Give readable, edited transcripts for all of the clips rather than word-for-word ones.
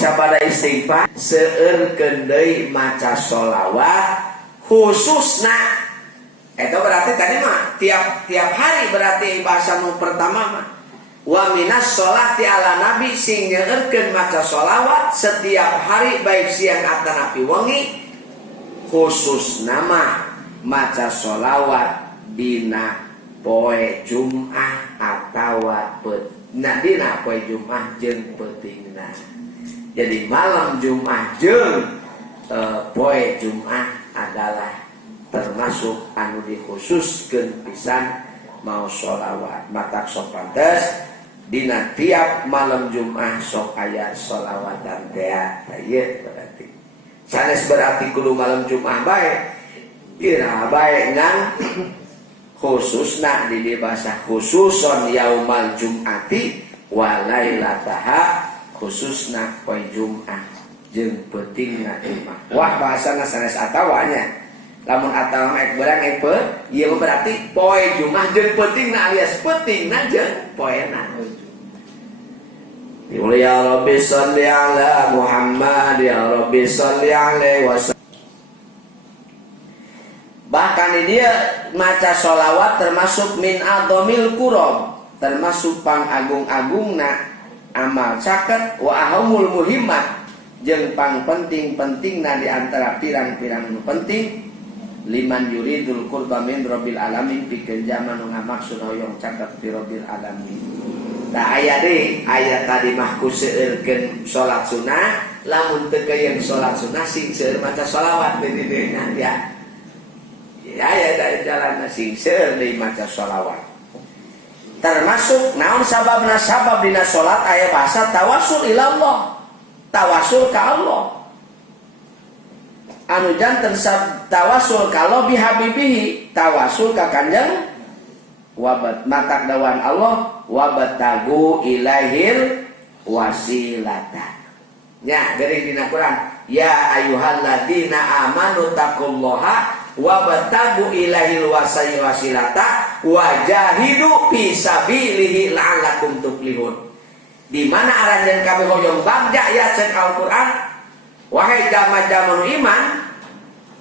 sabada istighfar seueurkeun deui maca sholawat khususna. Itu berarti tadi mah tiap hari berarti bahasa nu pertama mah. Wa minas sholati ala nabi sing nyeueurkeun maca sholawat setiap hari baik siang atanapi wengi khususna mah maca sholawat dina poe Jumat atawa dina poe Jumat jeung peutingna. Jadi malam Jumat jeung poe Jumat adalah termasuk anu dikhususkeun pisan mau sholawat. Matak sok pantes dina tiap malam Jumat sok aya sholawatan teh. Ieu berarti sanes berarti kudu malam Jumat bae. Ira bae ngan khususna di bahasa khususon yaumal Jum'ati wa lailataha khususna poe Jumat jeung peutingna Jumat. Wah bahasana sanes atawanya. Lamun atawa mah berang ieu berarti poe Jumat jeung peutingna alias peutingna jeung poena. Ya Rabbi sholli ala Muhammad ya Rabbi sholli alaihi wasallam. Bahkan di dia maca sholawat termasuk min adhamil kurob, termasuk pangagung-agungna amal caket wa ahamul muhimmat jeung pang penting-pentingna di antara pirang-pirang nu penting liman yuridul qurba min rabbil alamin pikeun jama nu ngamaksud hoyong caket ti rabbil alamin. Da aya deui aya tadi mah ku seueurkeun salat sunah, lamun teu keuyeung salat sunah sing seueur maca sholawat di dieu nya ya. Ya dari jalan sing seueur deui maca sholawat. Termasuk naon sababna sabab dina salat aya bahasa tawasul ila Allah. Tawasul ka Allah. Anu janten tawasul ka Allah bihabibihi, tawasul ka Kanjeng wabat matak dawan Allah wabatagu ilaihil wasilata. Nya geuring dina Quran, ya ayyuhalladzina amanu taqullaha wabatagu ilaihil wasilata wajahidu fisabilihi la'allakum tuflihun. Di mana aranjeun kabeh hoyong bagja ya cek Al-Qur'an. Wahai jama-jama nu iman,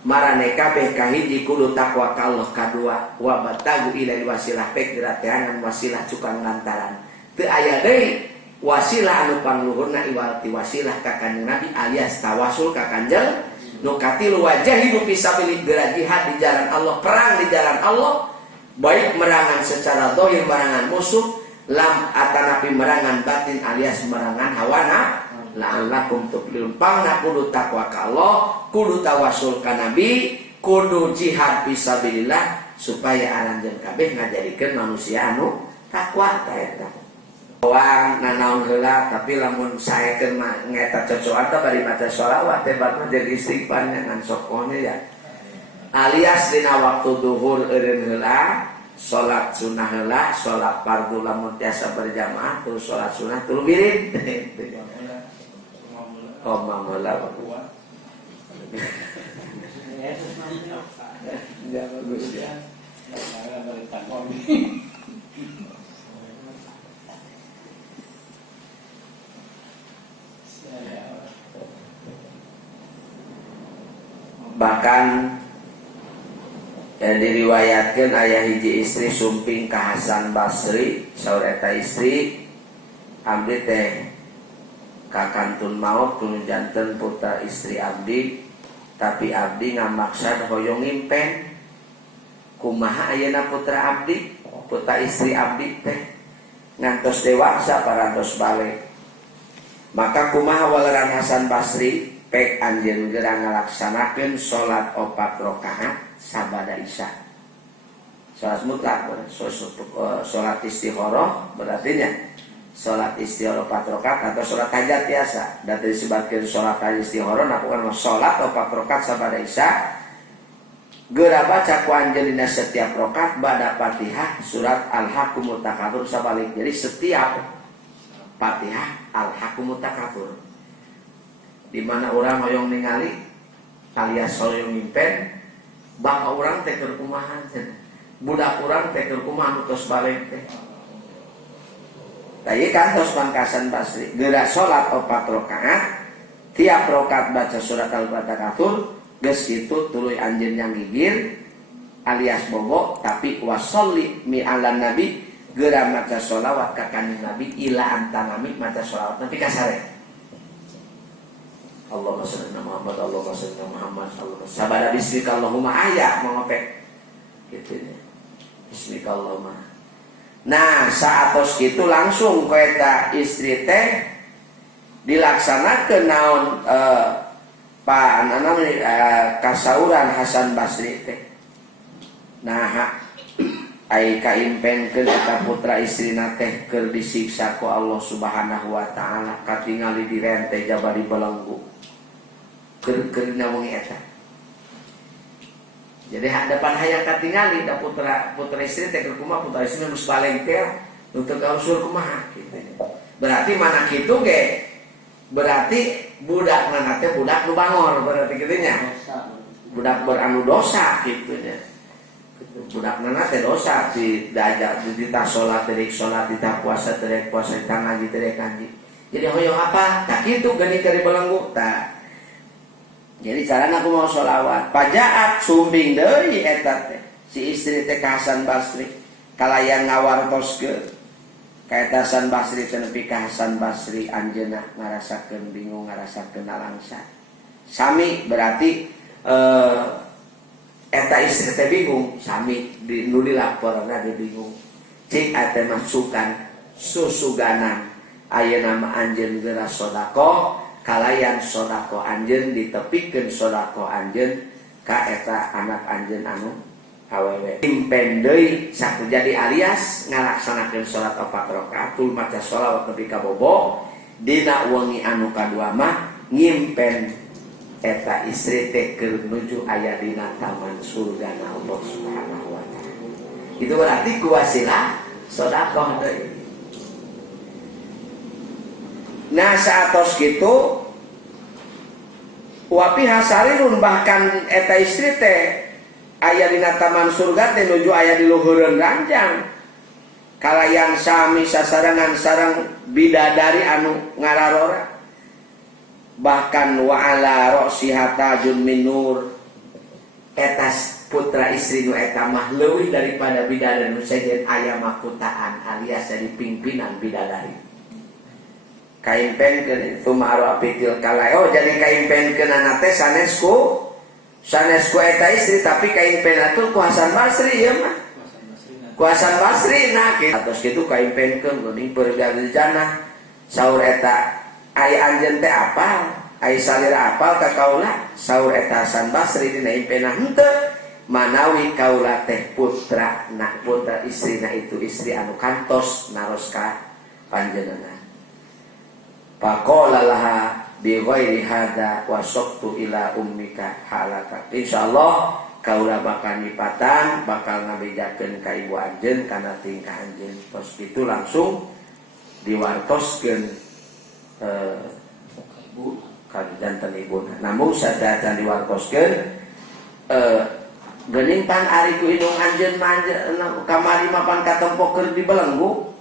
marane kabeh kahiji kudu takwa ka Allah, kadua wabatagu ilaihil wasilah pek geratean wasilah cukang lantaran. Teu aya deui wasilah anu pangluhurna iwal ti wasilah ka Kanjeng Nabi alias tawasul ka Kanjeng nu katilu wajahidu fisabilillah geura jihad di jalan Allah, perang di jalan Allah, baik merangan secara zahir merangan musuh, lam atanapi merangan batin alias merangan hawana, la'allakum tuflihun. Pangna kudu takwa ka Allah, kudu tawasul ka Nabi, kudu jihad fisabilillah supaya aranjeun kabeh ngajadikeun manusia anu takwa ta eta. Wang nanaon heula tapi lamun saekeun mah ngeta cocokan teh bari maca sholawat teh batna jeung istighfar ngan sokone ya. Alias dina waktu duhur eureun heula, salat sunah heula, salat fardu lamun tiasa berjamaah terus salat sunah tuluy wirid. Oh mameula. Ya bagus ya. Bahkan diriwayatkan ayah hiji istri sumping ka Hasan Basri saur eta istri abdi teh kakantun maut tunu janten putra istri abdi tapi abdi ngamaksad hoyong ngimpen kumaha ayeuna putra abdi putra istri abdi teh ngantos dewasa parantos balik maka kumaha waleran Hasan Basri pek anjeun geura ngalaksanakeun salat 4 rakaat sabada isya. Salat mutlak, salat istikharah berarti nya salat istikharah 4 rakaat atau salat hajat biasa. Dan disebutkeun salat istikharah nakukan salat 4 rakaat sabada isya. Geura baca ku anjeun dina setiap rakaat bada Fatihah surat Al-Hakumut Takatsur sabalik. Jadi setiap Fatihah Al-Hakumut Takatsur. Di mana orang hoyong ningali alias hoyong ngimpen baka orang teh keur kumaha budak orang teh keur kumaha tos balik teh tah ieu kan tos pangkasan Basri geura salat 4 rakaat tiap rokat baca surat al-fatihah geus kitu tuluy anjeun yang gigir alias bobo, tapi wasolli mi ala nabi geura maca sholawat ka kanjeng nabi ila antanami maca sholawat tapi kasare Allahumma shalli ala Muhammad Allahumma shalli ala Muhammad Allahumma sabada bismika Allahumma aya mangopek kitu nya bismika Allahumma. Nah saatos kitu langsung ku eta istri teh dilaksanakeun naon kasauran Hasan Basri teh. Nah ai kaimpenkeun eta putra istrina teh keur disiksa ku Allah Subhanahu wa taala katingali di rente jabari belenggu keur nawangi eta. Jadi hadapan hayang katingali da putra istri teh keur kumaha putra istri geus baleng teh untuk kausul kumaha kitu. Berarti mana kitu ge berarti budak nana teh budak nu bangor berarti kitu nya. Budak beranu dosa kitu nya. Budak nana teh dosa di diajak di tas salat terek salat di tas puasa terek puasa di ngaji terek ngaji. Jadi hoyong apa? Tak kitu geuning keur belenggu tah. Jadi carana aku mau sholawat pajaat sumbing deui eta teh si istri teh ka Hasan Basri kalayan ngawartoskeun ka eta Hasan Basri teh nepi ka Hasan Basri anjeunna ngarasakeun bingung ngarasakeun alangsa sami berarti eta istri teh bingung sami di nu dilaporna dia bingung cing ate masukan susuganan ayeuna mah anjeun geura sedekah kalayan sodako anjeun ditepikeun sodako anjeun ka eta anak anjeun anu awewe impen deui saku jadi alias ngalaksanakeun salat 4 rakaat tul maca sholawat nepi ka bobo dina wengi anu kadua mah ngimpen eta istri teh keur nuju aya dina taman surga Allah Subhanahu wa taala. Itu berarti kuwasilah sedekah deui. Nah saatos gitu wapi hasarirun bahkan eta istri teh aya dina taman surga teh nuju aya di luhureun ranjang kalayan sami sasarangan sareng bidadari anu ngararora bahkan wa ala ra'siha tajun min nur eta putra istri nu eta mah leuwih daripada bidadari nu sejen aya mahkutaan alias jadi pimpinan bidadari. Kaimpenkeun itu ma'ru apitil kalao jadi kaimpenkeun anak teh sanesku eta istri tapi kaimpen atuh ku Hasan Basri ya mah ku Hasan Basri nah kitu atos kitu kaimpenkeun geuning perjalanan jannah saur eta ai anjeun teh apal ai salira apal ka kaula saur eta Hasan Basri dina impenna henteu manawi kaula teh putra istrina itu istri anu kantos naros ka panjenengan. Faqala laha bi ghairi hadza wa saqtu ila ummika halaka. Insyaallah kaula bakal nipatan bakal ngabejakeun ka ibu anjeun kana tingkah anjeun. Tos kitu langsung diwartoskeun ibu ka janten ibuna. Namun sadaya diwartoskeun geuning pan ari ku indung anjeun kamari mapan katempo keur dibelenggu.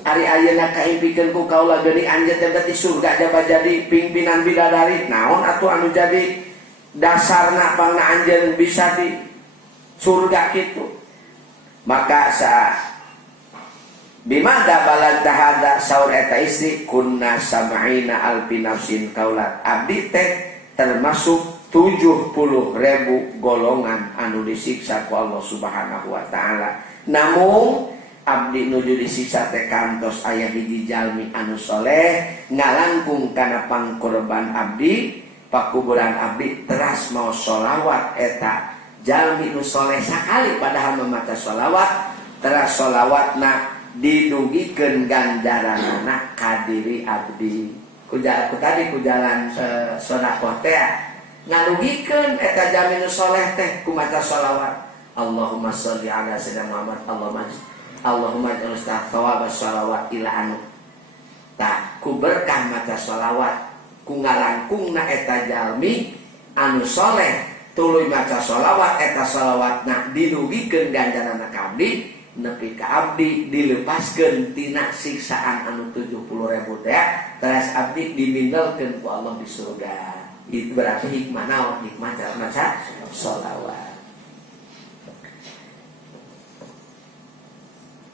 Ari ayeuna kaimpikeun ku kaula geuning anjeun teh berarti surga jadi pimpinan bidadari naon atuh anu jadi dasarna pangna anjeun bisa di surga kitu maka bimada balad tahada saur eta istri kunna sam'ina alfi nafsin kaula abdi teh termasuk 70.000 golongan anu disiksa ku Allah Subhanahu wa taala namun abdi nuju disiksa teh kantos aya hiji jalmi anu soleh ngalangkung kana pangkorban abdi pakuburan abdi teras mau sholawat eta jalmi nu soleh sakali padahal memaca sholawat teras sholawatna didugikeun ganjaranana ka diri abdi ku jalan sedekah teh ngalugikeun eta jalmi nu soleh teh ku maca sholawat Allahumma sholli ala sayyidina Muhammad Allahumma ij'al thawab sholawat ila anu tak ku berkah maca sholawat ku ngalangkungna eta jalmi anu soleh tuluy maca sholawat eta sholawatna didugikeun ganjaranna ka abdi nepi ka abdi dilepaskeun tina siksaan anu 70.000 teh teras abdi dimindelkeun ku Allah di surga. Itu berarti hikmah naon? Hikmah cara maca sholawat.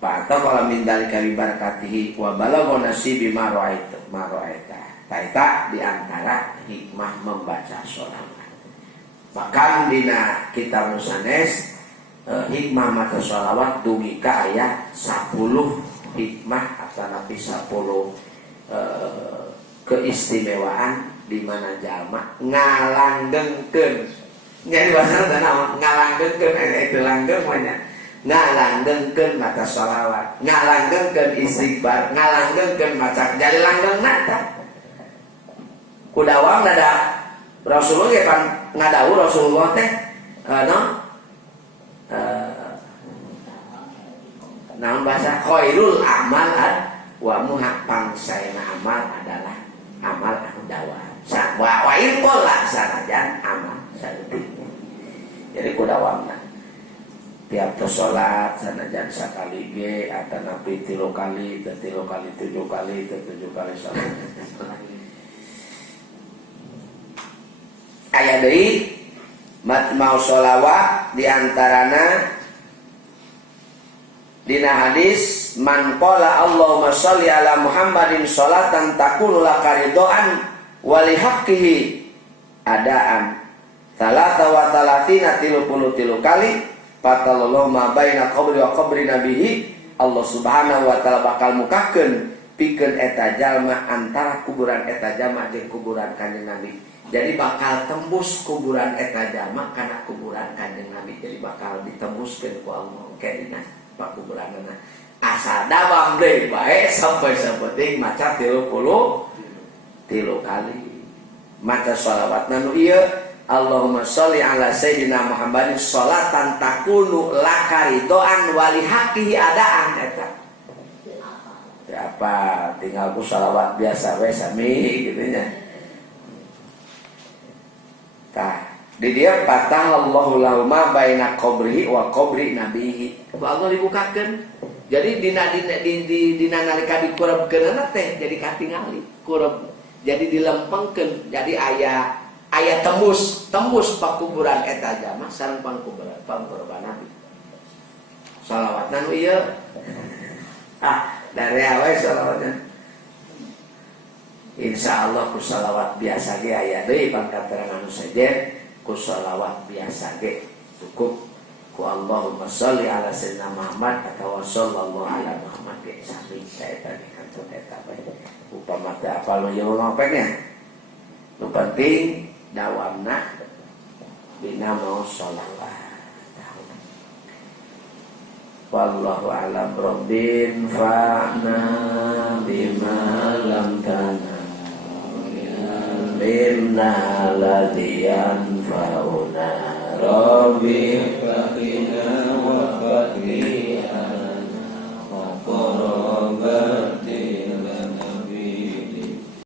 Pak kalau min dalika bi barakatihi wa balagha nasibi ma ra'aita. Taita di antara hikmah membaca sholawat. Bahkan dina kitab sanes hikmah maca sholawat dugi ka aya 10 hikmah atau nabi 10 keistimewaan di mana jalma ngalanggengkeun. Jadi bahasa naon? Ngalanggengkeun itu langgeng manya. Ngalanggengkeun maca sholawat, ngalanggengkeun istighfar, ngalanggengkeun maca jadi langgengna tah. Kudawang nada Rasulullah ge pan ngadawuh Rasulullah teh naon bahasa khairul amal wa muha pangsaena amal adalah amal anu dawa. Wa ilqola sanajan amal saeutik. Jadi kudawangna tiap salat sanajan sakali ge atau napi 3 kali, 3 kali, 7 kali, 7 kali salat. Aya deui mau sholawat diantarana dina hadis man qala Allahumma sholli ala Muhammadin sholatan takunu laka ridhaan wa li haqqihi adaan salata wa salatina 33 kali fatallahu ma baina qabri wa qabri nabihi. Allah subhanahu wa ta'ala bakal mukakeun pikeun eta jalma antara kuburan eta jalma jeung kuburan kanjeng Nabi. Jadi bakal tembus kuburan eta jalma kana kuburan kanjeng Nabi. Jadi bakal ditembuskeun ku Allah kedina pakuburanna. Asal dawang deui bae sampai sapenting maca 33 kali. Maca sholawatna nu ieu Allahumma sholli ala sayyidina Muhammadin sholatan takunu laka ridhaan wa li haqqihi adaan eta. Apa tinggal ku sholawat biasa we sami gitu nya. Tah, di dia patah Allahu lahu ma baina qabrihi wa qabri nabihi. Ku Allah dibukakeun. Jadi dina nalika dikurabkeun teh jadi katingali kurab. Jadi dilempengkeun. Jadi aya tembus pakuburan eta jalma sareng pangkurban Nabi. Shalawatna nu ieu. Dari awal shalawatnya. Insya Allah ku shalawat biasa ge aya deui pangkaterangan anu sejen ku shalawat biasa ge cukup ku Allahumma sholli ala sayyidina Muhammad atau sallallahu ala Muhammad ge sami saeta di kantor eta bae. Upama teh apal nu jeung ngopengnya. Nu penting dawamna bina mau sholawat. Wallahu a'lam rabbin fa'na bima lam tana minna ladiyan fa'una rabbi faqina wa faqina wa qarabatina